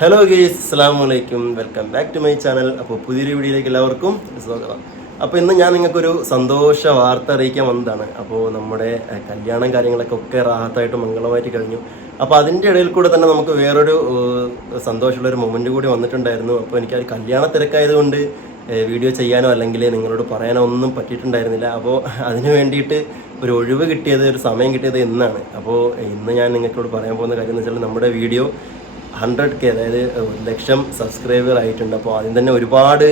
Hello guys അസ്സാം വലൈക്കും welcome back to my channel അപ്പോൾ പുതിയൊരു വീഡിയോയിലേക്ക് എല്ലാവർക്കും സ്വാഗതം. അപ്പോൾ ഇന്ന് ഞാൻ നിങ്ങൾക്കൊരു സന്തോഷ വാർത്ത അറിയിക്കാൻ വന്നതാണ്. അപ്പോൾ നമ്മുടെ കല്യാണം കാര്യങ്ങളൊക്കെ ഒക്കെ റാഹത്തായിട്ട് മംഗളമായിട്ട് കഴിഞ്ഞു. അപ്പോൾ അതിന്റെ ഇടയിൽ കൂടെ തന്നെ നമുക്ക് വേറൊരു ഏഹ്, സന്തോഷമുള്ള ഒരു മൊമെന്റ് കൂടി വന്നിട്ടുണ്ടായിരുന്നു. അപ്പോൾ എനിക്ക് ആ കല്യാണ തിരക്കായതുകൊണ്ട് വീഡിയോ ചെയ്യാനോ അല്ലെങ്കിൽ നിങ്ങളോട് പറയാനോ ഒന്നും പറ്റിയിട്ടുണ്ടായിരുന്നില്ല. അപ്പോൾ അതിന് വേണ്ടിയിട്ട് ഒരു ഒഴിവ് കിട്ടിയത് ഒരു സമയം കിട്ടിയത് ഇന്നാണ്. അപ്പോൾ ഇന്ന് ഞാൻ നിങ്ങൾക്കോട് പറയാൻ പോകുന്ന കാര്യം എന്ന് വെച്ചാൽ നമ്മുടെ വീഡിയോ ഹൺഡ്രഡ് കെ അതായത് ഒരു ലക്ഷം സബ്സ്ക്രൈബർ ആയിട്ടുണ്ട്. അപ്പോൾ ആദ്യം തന്നെ ഒരുപാട്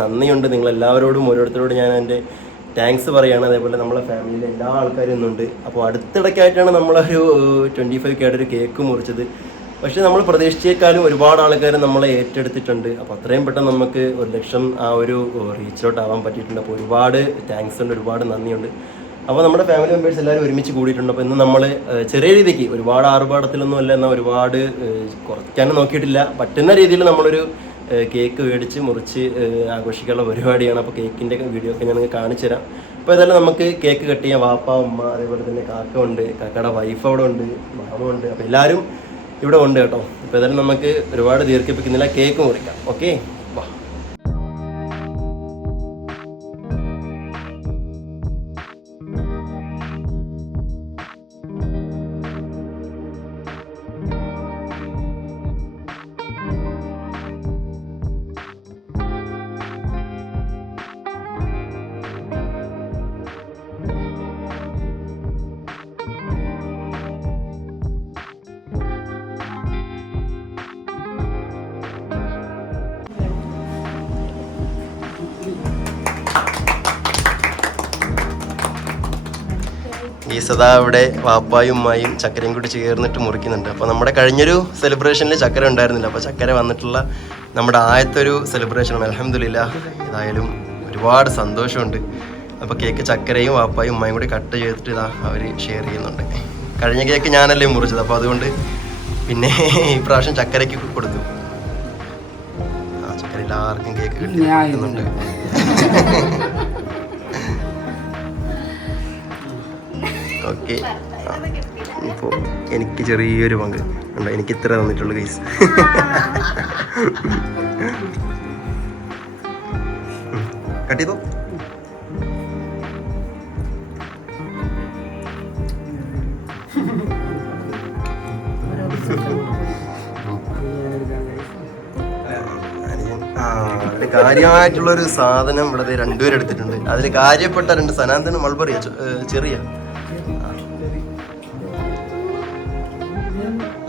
നന്ദിയുണ്ട് നിങ്ങളെല്ലാവരോടും. ഓരോരുത്തരോടും ഞാൻ എന്റെ താങ്ക്സ് പറയുകയാണ് അതേപോലെ നമ്മളെ ഫാമിലിയിലെ എല്ലാ ആൾക്കാരും ഇന്നുണ്ട്. അപ്പോൾ അടുത്തിടയ്ക്കായിട്ടാണ് നമ്മളൊരു ട്വന്റി ഫൈവ് കെ ഒരു കേക്ക് മുറിച്ചത്. പക്ഷേ നമ്മൾ പ്രതീക്ഷിച്ചേക്കാളും ഒരുപാട് ആൾക്കാർ നമ്മളെ ഏറ്റെടുത്തിട്ടുണ്ട്. അപ്പോൾ അത്രയും പെട്ടെന്ന് നമുക്ക് ഒരു ലക്ഷം ആ ഒരു റീച്ച് ഔട്ട് ആവാൻ പറ്റിയിട്ടുണ്ട്. അപ്പോൾ ഒരുപാട് താങ്ക്സ് ഉണ്ട് ഒരുപാട് നന്ദിയുണ്ട്. അപ്പോൾ നമ്മുടെ ഫാമിലി മെമ്പേഴ്സ് എല്ലാവരും ഒരുമിച്ച് കൂടിയിട്ടുണ്ട്. അപ്പോൾ ഇന്ന് നമ്മൾ ചെറിയ രീതിക്ക് ഒരുപാട് ആർഭാടത്തിലൊന്നും അല്ല എന്നാൽ ഒരുപാട് കുറയ്ക്കാനും നോക്കിയിട്ടില്ല. പറ്റുന്ന രീതിയിൽ നമ്മളൊരു കേക്ക് മേടിച്ച് മുറിച്ച് ആഘോഷിക്കാനുള്ള പരിപാടിയാണ്. അപ്പോൾ കേക്കിന്റെ വീഡിയോ ഒക്കെ ഞാൻ കാണിച്ചു തരാം. അപ്പോൾ ഇതെല്ലാം നമുക്ക് കേക്ക് കട്ട് വാപ്പ ഉമ്മ അതേപോലെ തന്നെ കാക്ക ഉണ്ട്. കാക്കയുടെ വൈഫ് അവിടെ ഉണ്ട് മാമ ഉണ്ട്. അപ്പോൾ എല്ലാവരും ഇവിടെ ഉണ്ട് കേട്ടോ. അപ്പോൾ ഇതെല്ലാം നമുക്ക് ഒരുപാട് ദീർഘിപ്പിക്കുന്നില്ല. കേക്ക് മുറിക്കാം. ഓക്കെ ഈ സദാ അവിടെ വാപ്പായും ഉമ്മായും ചക്കരയും കൂടി ചേർന്നിട്ട് മുറിക്കുന്നുണ്ട്. അപ്പോൾ നമ്മുടെ കഴിഞ്ഞൊരു സെലിബ്രേഷനിൽ ചക്കര ഉണ്ടായിരുന്നില്ല. അപ്പോൾ ചക്കര വന്നിട്ടുള്ള നമ്മുടെ ആദ്യത്തെ ഒരു സെലിബ്രേഷനാണ് അലഹമില്ല ഏതായാലും ഒരുപാട് സന്തോഷമുണ്ട്. അപ്പോൾ കേക്ക് ചക്കരയും വാപ്പായും ഉമ്മയും കൂടി കട്ട് ചെയ്തിട്ട് ഇതാ അവർ ഷെയർ ചെയ്യുന്നുണ്ട്. കഴിഞ്ഞ കേക്ക് ഞാനല്ലേ മുറിച്ചത്. അപ്പോൾ അതുകൊണ്ട് പിന്നെ ഈ പ്രാവശ്യം ചക്കരയ്ക്ക് കൊടുത്തു. ആ ചക്കര എല്ലാവർക്കും കേക്ക് കിട്ടുന്നുണ്ട് ഓക്കെ. ഇപ്പോൾ എനിക്ക് ചെറിയൊരു പങ്ക്. ഉണ്ടോ എനിക്ക് ഇത്ര തന്നിട്ടുള്ളൂ കേസ് കട്ട് ചെയ്തോ? കാര്യമായിട്ടുള്ളൊരു സാധനം ഇവിടെ രണ്ടുപേരെടുത്തിട്ടുണ്ട്. അതിൽ കാര്യപ്പെട്ട രണ്ട് സനാതനും മൾബറിയ ചെറിയ.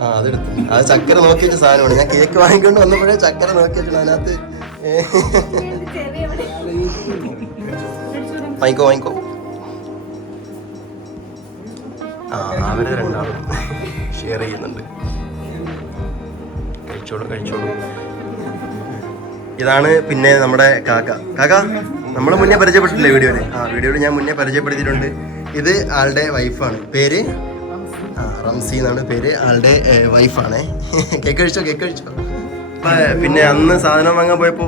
അത് ചക്കര നോക്കി വെച്ച സാധനമാണ്. ഞാൻ കേക്ക് വാങ്ങിക്കൊണ്ട് വന്നപ്പോഴേ ചക്കര നോക്കി വെച്ചു അതിനകത്ത് വാങ്ങിക്കോ വാങ്ങിക്കോ. ആ അവർ രണ്ടാളും ഷെയർ ചെയ്യുന്നുണ്ട്. കഴിച്ചോളൂ കഴിച്ചോളൂ. ഇതാണ് പിന്നെ നമ്മുടെ കാക്ക കാക്ക നമ്മൾ മുന്നേ പരിചയപ്പെട്ടില്ലേ വീഡിയോയിൽ? ആ വീഡിയോയിൽ ഞാൻ മുന്നേ പരിചയപ്പെടുത്തിയിട്ടുണ്ട്. ഇത് ആളുടെ വൈഫാണ് പേര്? റംസി എന്നാണ് പേര്. ആളുടെ വൈഫാണേ. കേക്ക് കഴിച്ചോ കേക്ക് കഴിച്ചോ പിന്നെ അന്ന് സാധനം വാങ്ങാൻ പോയപ്പോ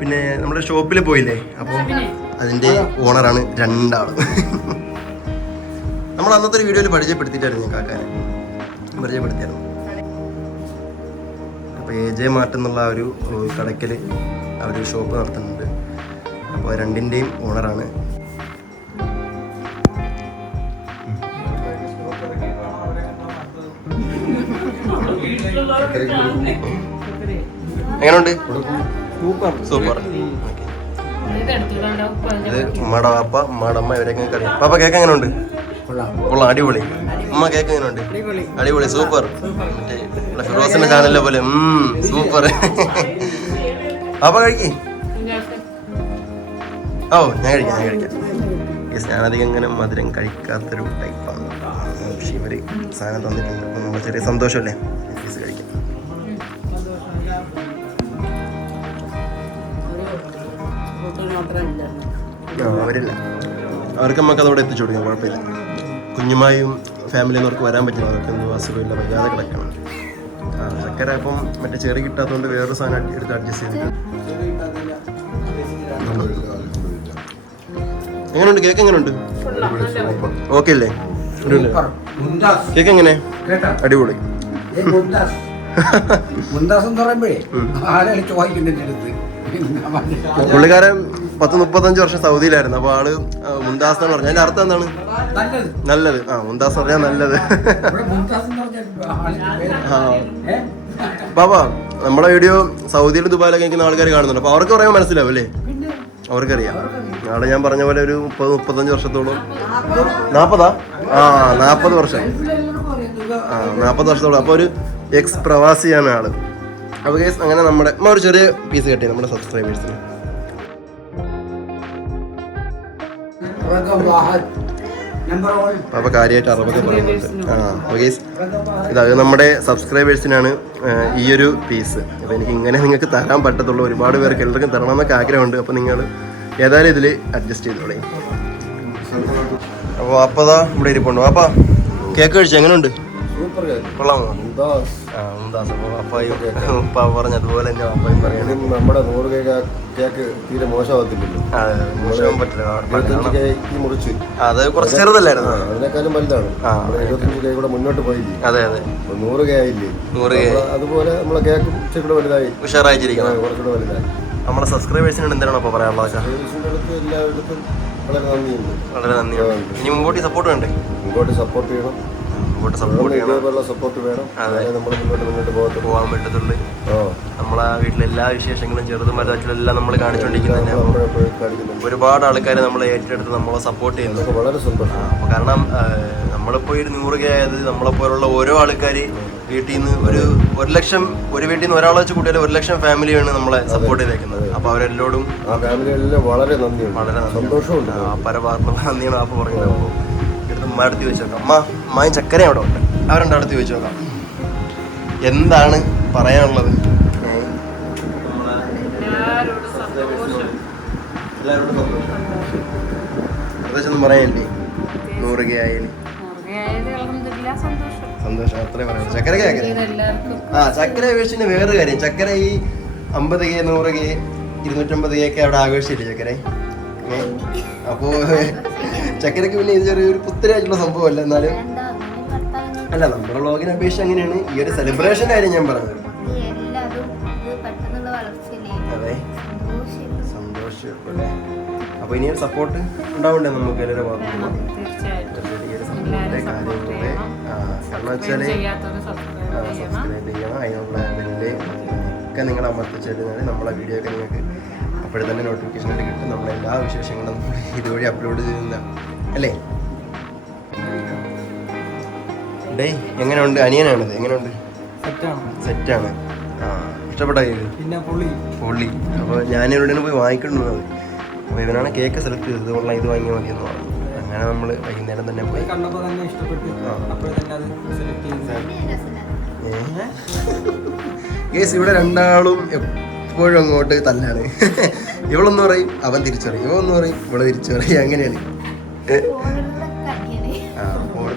പിന്നെ നമ്മുടെ ഷോപ്പിൽ പോയില്ലേ? അപ്പോൾ അതിന്റെ ഓണറാണ് രണ്ടാളും. നമ്മൾ അന്നത്തെ ഒരു വീഡിയോയിൽ പരിചയപ്പെടുത്തിയിട്ടായിരുന്നു ഞാൻ കാക്കാനെ. പരിചയപ്പെടുത്തിയായിരുന്നു. അപ്പോൾ എ ജെ മാർട്ട് എന്നുള്ള ഒരു കടക്കൽ കടയ്ക്കൽ ഒരു ഷോപ്പ് നടത്തുന്നുണ്ട്. അപ്പോൾ രണ്ടിന്റെയും ഓണറാണ്. എങ്ങനെയുണ്ട് സൂപ്പർ. ഇത് ഉമ്മയുടെ വാപ്പ ഉമ്മയുടെ അമ്മ ഇവരൊക്കെ അറിയാം പാപ്പ കേക്ക് എങ്ങനെയുണ്ട് കൊള്ളാം അടിപൊളി. ഉമ്മ കേക്ക് എങ്ങനെയുണ്ട് അടിപൊളി സൂപ്പർ. മറ്റേ ഫിറോസിന്റെ ചാനലിലെ പോലെ സൂപ്പർ. പാപ്പ കഴിക്കേ. ഓ ഞാൻ കഴിക്കാം ഞാൻ കഴിക്കാം. ഞാനധികം ഇങ്ങനെ മധുരം കഴിക്കാത്തൊരു ടൈപ്പാണ് പക്ഷെ ഇവർ സാധനം തന്നിട്ടുണ്ട്. അപ്പം നമ്മൾ ചെറിയ സന്തോഷമല്ലേ? Yes, കഴിക്കാം. അവരില്ല. അവർക്ക് നമുക്ക് അതോടെ എത്തിച്ചു കൊടുക്കാം. കുഴപ്പമില്ല. കുഞ്ഞുമായും ഫാമിലിയിൽ നിന്നവർക്ക് വരാൻ പറ്റില്ല. അവർക്ക് ഒന്നും അസുഖമില്ല. വയ്യാതെ കിടക്കണം. ചക്കര ഇപ്പം മറ്റേ ചെറി കിട്ടാത്തതുകൊണ്ട് വേറൊരു സാധനം എടുത്ത് അഡ്ജസ്റ്റ് ചെയ്തിട്ട് എങ്ങനെയുണ്ട് കേക്ക് എങ്ങനെയുണ്ട് ഓക്കെ അല്ലേ? കേക്ക് എങ്ങനെ അടിപൊളി. പുള്ളിക്കാരൻ പത്ത് മുപ്പത്തഞ്ച് വർഷം സൗദിയിലായിരുന്നു. അപ്പൊ ആൾ മുന്താസ് എന്ന് പറഞ്ഞു അതിന്റെ അർത്ഥം എന്താണ്? നല്ലത്. ആ മുന്താസ് പറഞ്ഞാൽ നല്ലത്? ബാബാ നമ്മളെ വീഡിയോ സൗദിയിലും ദുബായിലൊക്കെ നിൽക്കുന്ന ആൾക്കാർ കാണുന്നുണ്ട്. അപ്പൊ അവർക്ക് പറയാൻ മനസ്സിലാവും അല്ലേ? അവർക്കറിയാം. നാളെ ഞാൻ പറഞ്ഞ പോലെ ഒരു മുപ്പത് മുപ്പത്തഞ്ച് വർഷത്തോളം. നാപ്പതാ? ആ നാപ്പത് വർഷം. ആ നാപ്പത് വർഷത്തോളം. അപ്പോൾ ഒരു എക്സ് പ്രവാസിയാണ് ആൾ. അപ്പോൾ കേസ് അങ്ങനെ നമ്മുടെ ഒരു ചെറിയ പീസ് കെട്ടി നമ്മുടെ സബ്സ്ക്രൈബേഴ്സിന് അപ്പൊ കാര്യമായിട്ട് അറബൊക്കെ പറയുന്നുണ്ട്. ആ അപ്പൊ കേസ് ഇത് അത് നമ്മുടെ സബ്സ്ക്രൈബേഴ്സിനാണ് ഈ ഒരു പീസ് അപ്പോൾ എനിക്ക് ഇങ്ങനെ നിങ്ങൾക്ക് തരാൻ പറ്റത്തുള്ളൂ. ഒരുപാട് പേർക്ക് എല്ലാവർക്കും തരണം എന്നൊക്കെ ആഗ്രഹമുണ്ട്. അപ്പോൾ നിങ്ങൾ ഏതായാലും ഇതിൽ അഡ്ജസ്റ്റ് ചെയ്തോളേ. അപ്പോൾ അപ്പതാ ഇവിടെ ഇരിപ്പുണ്ടോ. അപ്പാ കേക്ക് കഴിച്ചു? എങ്ങനെയുണ്ട് കൊള്ളാമോ? എന്താ ആ അപ്പോൾ അപ്പായും ഉപ്പ പറഞ്ഞ അതുപോലെ തന്നെ അപ്പായും പറയണേ. ഇതും നമ്മുടെ നൂറ് കേക്ക് കേക്ക് തീരെ മോശമാകത്തില്ലല്ലോ. അതെ മോശം പറ്റില്ല. കേക്ക് മുറിച്ച്. അത് കുറച്ച് ചെറുതല്ലായിരുന്നു. അതിനേക്കാളും വലുതാണ്. ഇരുപത്തഞ്ച് കേക്ക് കൂടെ മുന്നോട്ട് പോയില്ലേ? അതെ അതെ. നൂറ് കേ ആയില്ലേ? നൂറ്. അതുപോലെ നമ്മളെ കേക്ക് ഇച്ചിരി വലുതായി. ഉഷാറായിരിക്കണം കുറച്ചുകൂടെ വലുതായി. നമ്മുടെ സബ്സ്ക്രൈബേഴ്സിനോട് എന്താണ് അപ്പോൾ പറയാനുള്ളത് വളരെ നന്ദിയുണ്ട്. വളരെ നന്ദിയുണ്ട്. ഇനി മുമ്പോട്ട് സപ്പോർട്ട് വേണ്ടേ? മുമ്പോട്ട് സപ്പോർട്ട് ചെയ്യണം. മുമ്പോട്ട് സപ്പോർട്ട് ചെയ്യണം. സപ്പോർട്ട് വേണം. അതെ. നമ്മൾ മുന്നോട്ട് മുന്നോട്ട് പോകാൻ പറ്റത്തുള്ളൂ. നമ്മളെ വീട്ടിലെ എല്ലാ വിശേഷങ്ങളും ചെറുതും വലുതായിട്ടുള്ള എല്ലാം നമ്മൾ കാണിച്ചുകൊണ്ടിരിക്കുന്നത് ഒരുപാട് ആൾക്കാർ നമ്മളെ ഏറ്റെടുത്ത് നമ്മളെ സപ്പോർട്ട് ചെയ്യുന്നു. വളരെ സന്തോഷം. കാരണം നമ്മളിപ്പോ നമ്മളിപ്പോൾ ഒരു നൂറ് കെ ആയത് നമ്മളെ പോലുള്ള ഓരോ ആൾക്കാർ വീട്ടിൽ നിന്ന് ഒരു ഒരു ലക്ഷം ഒരു വീട്ടിൽ നിന്ന് ഒരാളെ വെച്ച് കൂട്ടിയാൽ ഒരു ലക്ഷം ഫാമിലിയാണ് നമ്മളെ സപ്പോർട്ട് ചെയ്തേക്കുന്നത്. അപ്പൊ അവരെല്ലോടും വളരെ നന്ദിയുണ്ട്. വളരെ സന്തോഷമുണ്ട്. ആ, പരമാത്മ നന്ദിയാണ് അപ്പോൾ പറഞ്ഞത്. അപ്പോൾ ചോദിച്ചു നോക്കാം അമ്മ അമ്മായും ചക്കര അവിടെ ഉണ്ട്. അവരുടെ അടുത്ത് ചോദിച്ചു നോക്കാം എന്താണ് പറയാനുള്ളത്? എല്ലാവരോടും പറയാനില്ലേ? നൂറുക ആയാലും സന്തോഷം. അത്രേ പറയാം ചക്കര. ആ ചക്കര അപേക്ഷിച്ച് വേറൊരു കാര്യം. ചക്കര ഈ അമ്പത് കെ നൂറ് കെ ഇരുന്നൂറ്റമ്പത് കെ ഒക്കെ അവിടെ ആഘോഷിച്ചില്ലേ ചക്കര? അപ്പോ ചക്കരക്ക് പിന്നെ ഇത് ചെറിയൊരു പുത്തരായിട്ടുള്ള സംഭവമല്ല എന്നാലും. അല്ല നമ്മുടെ വ്ളോഗിനെ അപേക്ഷിച്ച് അങ്ങനെയാണ് ഈ ഒരു സെലിബ്രേഷൻ കാര്യം ഞാൻ പറഞ്ഞത്. അതെ. സന്തോഷം അപ്പൊ ഇനി ഒരു സപ്പോർട്ട് ഉണ്ടാവണ്ടേ നമുക്ക് എല്ലാവരും കാരണം വെച്ചാൽ സബ്സ്ക്രൈബ് ചെയ്യണം. അതിനുള്ള ബെല്ല് ഒക്കെ നിങ്ങൾ അമർത്തിച്ചാൽ നമ്മളെ വീഡിയോ ഒക്കെ നിങ്ങൾക്ക് അപ്പോഴെ തന്നെ നോട്ടിഫിക്കേഷൻ ആയിട്ട് കിട്ടും. നമ്മുടെ എല്ലാ വിശേഷങ്ങളും ഇതുവഴി അപ്ലോഡ് ചെയ്യുന്ന അല്ലേ? ഡേ എങ്ങനെയുണ്ട്? അനിയനാണിത് എങ്ങനെയുണ്ട്? സെറ്റാണ്. ആ ഇഷ്ടപ്പെട്ട കേക്ക് പിന്നെ പുള്ളി പുള്ളി അപ്പോൾ ഞാൻ ഇവിടെയാണ് പോയി വാങ്ങിക്കൊണ്ടുവന്നത് അപ്പോൾ ഇവനാണ് കേക്ക് സെലക്ട് ചെയ്തത്. ഉള്ള ഇത് വാങ്ങിയാൽ മതി എന്ന് പറഞ്ഞു. അങ്ങനെ നമ്മൾ വൈകുന്നേരം തന്നെ പോയി. കണ്ടപ്പോൾ തന്നെ ഇഷ്ടപ്പെട്ടു. സെലക്ട് ചെയ്ത്. ഇവിടെ രണ്ടാളും എപ്പോഴും അങ്ങോട്ട് തല്ലാണ് ഇവളൊന്ന് പറയും അവൻ തിരിച്ചറിയും. ഇവന്ന് പറയും ഇവൾ തിരിച്ചറിയും. അങ്ങനെയാണ്. ആ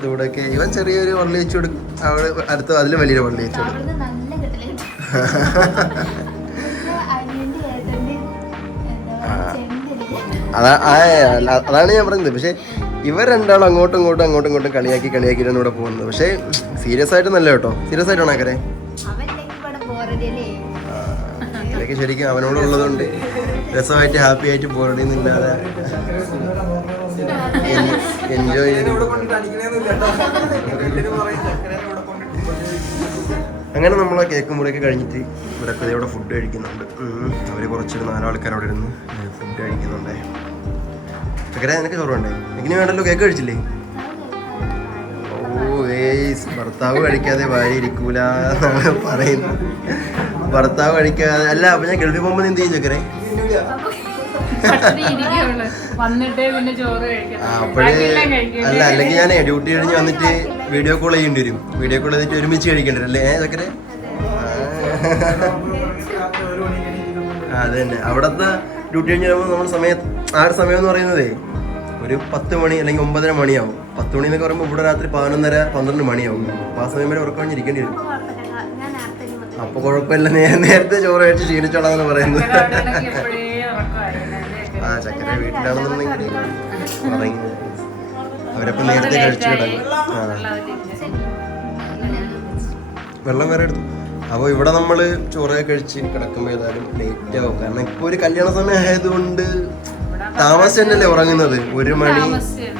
ഇവിടെ ഒക്കെ ഇവൻ ചെറിയൊരു വള്ളി വെച്ച് കൊടുക്കും. അവൾ അടുത്ത അതിലും വലിയൊരു വള്ളി വെച്ച് കൊടുക്കും. അതാ അതാണ് ഞാൻ പറയുന്നത്. പക്ഷേ ഇവർ രണ്ടാളും അങ്ങോട്ടും ഇങ്ങോട്ടും അങ്ങോട്ടും ഇങ്ങോട്ടും കളിയാക്കി കളിയാക്കിയിട്ടാണ് ഇവിടെ പോകുന്നത്. പക്ഷേ സീരിയസ് ആയിട്ട് നല്ല കേട്ടോ. സീരിയസ് ആയിട്ടാണ് അക്കരെ ഇതൊക്കെ ശരിക്കും അവനോടുള്ളതുകൊണ്ട് രസമായിട്ട് ഹാപ്പി ആയിട്ട് പോരണെന്നില്ലാതെ എൻജോയ് അങ്ങനെ നമ്മൾ ആ കേക്ക് മുറിയൊക്കെ കഴിഞ്ഞിട്ട് ഇവരൊക്കെ ഇവിടെ ഫുഡ് കഴിക്കുന്നുണ്ട്. അവർ കുറച്ചൊരു നാലാൾക്കാർ അവിടെ ഇരുന്ന് ഫുഡ് കഴിക്കുന്നുണ്ടേ. ചക്കര നിനക്ക് ചോറുണ്ടേ എങ്ങനെ വേണ്ടല്ലോ കേക്ക് കഴിച്ചില്ലേ? ഓ ഏയ് ഭർത്താവ് കഴിക്കാതെ ഭാര്യ ഇരിക്കൂല പറയുന്നു ഭർത്താവ് കഴിക്കാതെ അല്ല അപ്പൊ ഞാൻ ഗൾഫിൽ പോകുമ്പോൾ എന്ത് ചെയ്യും ചോക്കറേ അപ്പോഴേ. അല്ല അല്ലെങ്കിൽ ഞാൻ ഡ്യൂട്ടി കഴിഞ്ഞ് വന്നിട്ട് വീഡിയോ കോൾ ചെയ്യേണ്ടി വരും. വീഡിയോ കോൾ ചെയ്തിട്ട് ഒരുമിച്ച് കഴിക്കേണ്ടി വരും അല്ലേ? ചോക്കറേ അത് തന്നെ. അവിടത്തെ ഡ്യൂട്ടി കഴിഞ്ഞ് വരുമ്പോൾ നമ്മൾ സമയത്ത് ആ ഒരു സമയം എന്ന് പറയുന്നതേ ഒരു പത്ത് മണി അല്ലെങ്കിൽ ഒമ്പതര മണിയാവും. പത്ത് മണി എന്നൊക്കെ പറയുമ്പോൾ ഇവിടെ രാത്രി പതിനൊന്നര പന്ത്രണ്ട് മണിയാവും. അപ്പോൾ ആ സമയം വരെ ഉറക്കം കഴിഞ്ഞിരിക്കേണ്ടി വരും. അപ്പോൾ കുഴപ്പമില്ല. നേരത്തെ ചോറ് കഴിച്ച് ശീലിച്ചോളാന്ന് പറയുന്നത്. ആ ചക്കര വീട്ടിലാണെന്നുണ്ടെങ്കിൽ പറയുന്നത് അവരപ്പം നേരത്തെ കഴിച്ചു കിടക്കും ആ. വെള്ളം വേറെ എടുത്തു. അപ്പോൾ ഇവിടെ നമ്മൾ ചോറൊക്കെ കഴിച്ച് കിടക്കുമ്പോൾ ഏതായാലും ലേറ്റ് ആവും. കാരണം ഇപ്പോൾ ഒരു കല്യാണ സമയം ആയതുകൊണ്ട് താമസം തന്നെയല്ലേ ഉറങ്ങുന്നത്? ഒരു മണി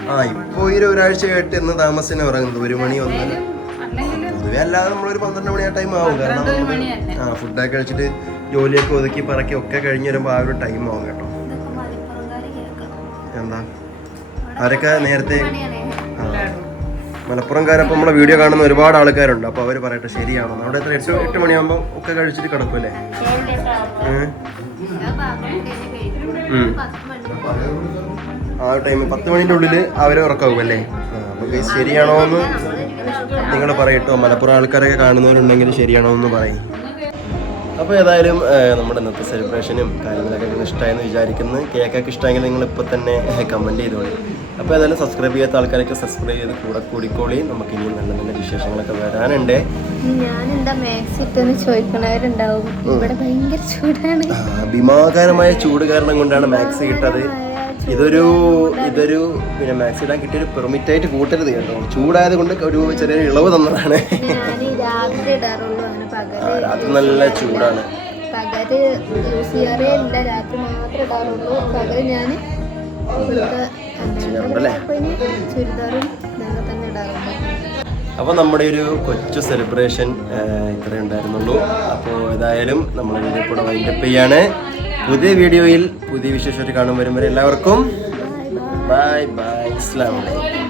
ആ ഇപ്പോൾ ഈ ഒരു ഒരാഴ്ചയായിട്ട് ഇന്ന് താമസം തന്നെ ഉറങ്ങുന്നത്. ഒരു മണി ഒന്നര പൊതുവെ അല്ലാതെ നമ്മളൊരു പന്ത്രണ്ട് മണി ആ ടൈം ആവും. കാരണം ആ ഫുഡൊക്കെ കഴിച്ചിട്ട് ജോലിയൊക്കെ ഒതുക്കി പറക്കി ഒക്കെ കഴിഞ്ഞ് വരുമ്പോൾ ആ ഒരു ടൈം ആവും കേട്ടോ. എന്താ? അവരൊക്കെ നേരത്തെ ആ. മലപ്പുറംകാരപ്പം നമ്മളെ വീഡിയോ കാണുന്ന ഒരുപാട് ആൾക്കാരുണ്ട്. അപ്പോൾ അവർ പറയട്ടെ ശരിയാണോ? അവിടെ എത്ര? എട്ട് എട്ട് മണിയാകുമ്പോൾ ഒക്കെ കഴിച്ചിട്ട് കിടക്കൂലേ ഏഹ്? ആ ടൈം പത്ത് മണിന്റെ ഉള്ളിൽ അവരെ ഉറക്കാവും അല്ലേ? അപ്പോൾ ശരിയാണോ എന്ന് നിങ്ങൾ പറയട്ടോ. മലപ്പുറം ആൾക്കാരൊക്കെ കാണുന്നവരുണ്ടെങ്കിൽ ശരിയാണോ എന്ന് പറയും. അപ്പോൾ ഏതായാലും നമ്മുടെ ഇന്നത്തെ സെലിബ്രേഷനും കാര്യങ്ങളൊക്കെ നിങ്ങൾ ഇഷ്ടമായെന്ന് വിചാരിക്കുന്നു. കേക്കൊക്കെ ഇഷ്ടമെങ്കിൽ നിങ്ങൾ ഇപ്പോൾ തന്നെ കമന്റ് ചെയ്തോളി അപ്പോൾ ഏതായാലും സബ്സ്ക്രൈബ് ചെയ്യാത്ത ആൾക്കാരൊക്കെ സബ്സ്ക്രൈബ് ചെയ്ത് കൂടെ കൂടിക്കോളി. നമുക്ക് ഇനിയും നല്ല നല്ല വിശേഷങ്ങളൊക്കെ വരാനുണ്ട്. ഭീമാകാരമായ ചൂട് കാരണം കൊണ്ടാണ് മാക്സ് കിട്ടത്. ഇതൊരു ഇതൊരു പിന്നെ മാക്സ് ഇടാൻ കിട്ടിയൊരു പെർമിറ്റ് ആയിട്ട് കൂട്ടരുത് കേട്ടോ. ചൂടായത് കൊണ്ട് ഒരു ചെറിയൊരു ഇളവ് തന്നതാണ്. രാത്രി നല്ല ചൂടാണ്. പകൽ യൂസ് ചെയ്യാറേ ഇല്ല രാത്രി മാത്രമേ ഇടാറുള്ളൂ. പകൽ ഞാൻ? ചുരിദാറും ഇതൊക്കെ തന്നെ ഇടാറുണ്ട്. അപ്പോൾ നമ്മുടെ ഒരു കൊച്ചു സെലിബ്രേഷൻ ഇത്രേ ഉണ്ടായിരുന്നുള്ളൂ. അപ്പോൾ ഏതായാലും നമ്മൾ വീഡിയോ കൂടെ വൈൻഡപ്പ് ചെയ്യാണ്. പുതിയ വീഡിയോയിൽ പുതിയ വിശേഷമായിട്ട് കാണും. വരും വരെ എല്ലാവർക്കും ബൈ ബൈ വലൈക്കും